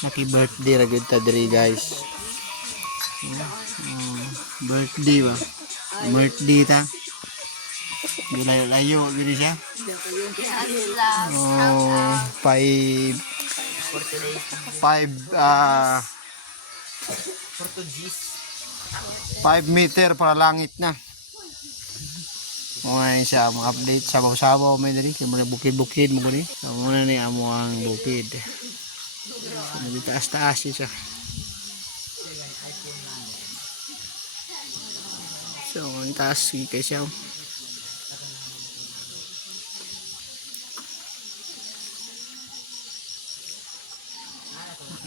Happy birthday ra gyud ta diri guys. Birthday ba? Birthday ta. Layo-layo gini siya. Oh, 5 meter para langit na. Mga siya mga update sabaw-sabaw may diri kay mga bukid-bukid mo gani. So muna ni amo ang bukid. So, taas-taas siya. So ang taas kay siya.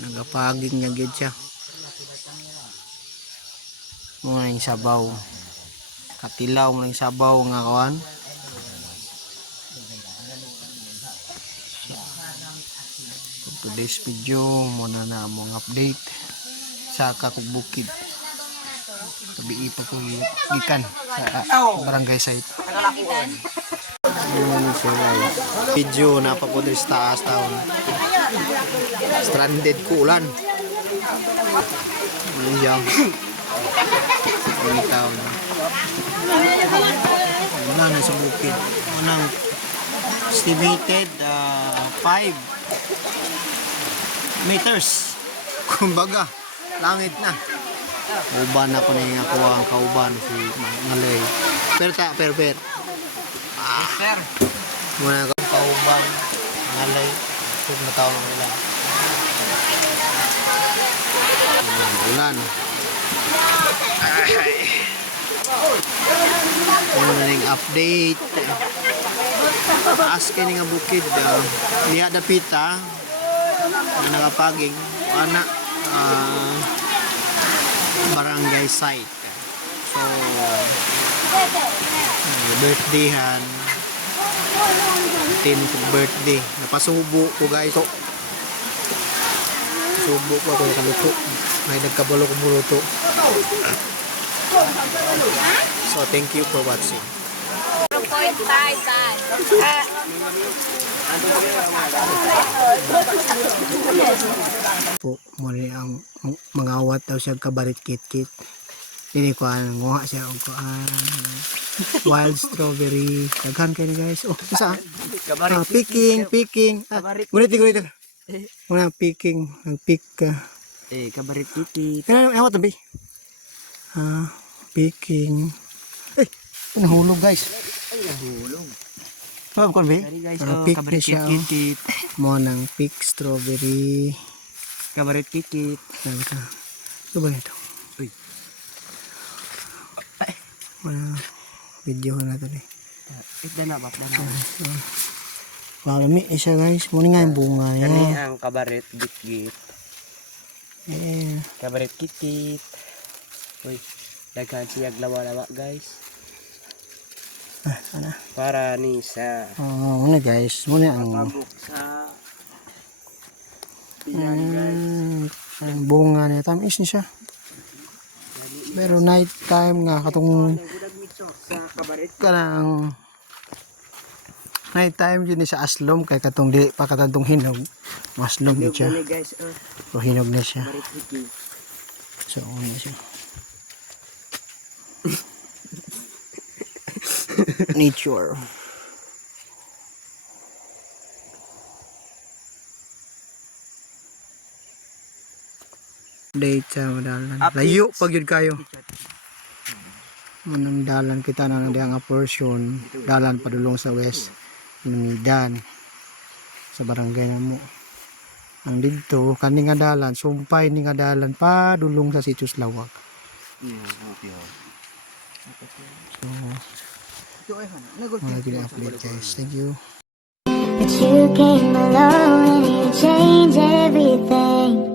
Nagapaging nga gid siya. Muna yung sabaw. Katilaw mo yung sabaw nga kawan. So, today's video muna na among update sa Kakubukid. Tabi ipa ko ikan sa barangay site. Video na pa po dito sa taas taon. Stranded ko ulan. Ayan. Ini taon. Ulan na sa bukid. Unang estimated 5 meters. Kumbaga, langit na. Uban na ko na yung ako ang kauban si Malay. Per. Sir. Muna ko kauban Malay. Sir na taon nila. Ulan. Ano na yung update. Ask kayo nga bukid. Liha dapita. Nakapaging. Anak. Barangay site. So birthdayhan birthday napasubo ko guys. So subo ko ako nakaluto may nagkabalo ko muluto. So thank you for watching. 0.5 po muli ang mangawat daw siya kabarit kit-kit. Dili ko ang nguha siya og wild strawberry. Daghan kayo guys. Oh, isa. Picking. Gunit. Muna picking, ang pick ka. Kabarit kit-kit. Awat tabi. Picking. Nahulog guys. Nahulog. Kon be? Pick na Kabarit siya. kit-kit. Mo nang pick strawberry. Kabarit kit-kit. Ito ba ito? Uy. Video na ito eh. Dana. Wow, lami siya guys. Muna nga yung bunga niya. Kani ang kabarit kit-kit. Yeah. Kabarit kit-kit. Uy, daghan siyag lawa-lawa guys. Sana. Para ni sa Muna guys. Muna ang pabuk sa piyan guys. ang bunga niya. Tamis niya siya. Pero night time nga katong Sa kabarit. kanang night time yun sa aslom kay katong di pa katantong hinog. Maslom yun siya. Ni guys, So hinog na siya. kabarit kit-kit. So ano siya. Nature. Date sa madalan. Layo pag yun kayo. Manang dalan kita na ang portion. Dalan padulong sa west. Namidan. Sa barangay na mo. Ang dito, kani nga dalan. Sumpay ni nga dalan padulong sa Situs Lawak. So, update guys. Thank you. But you came along and you changed everything.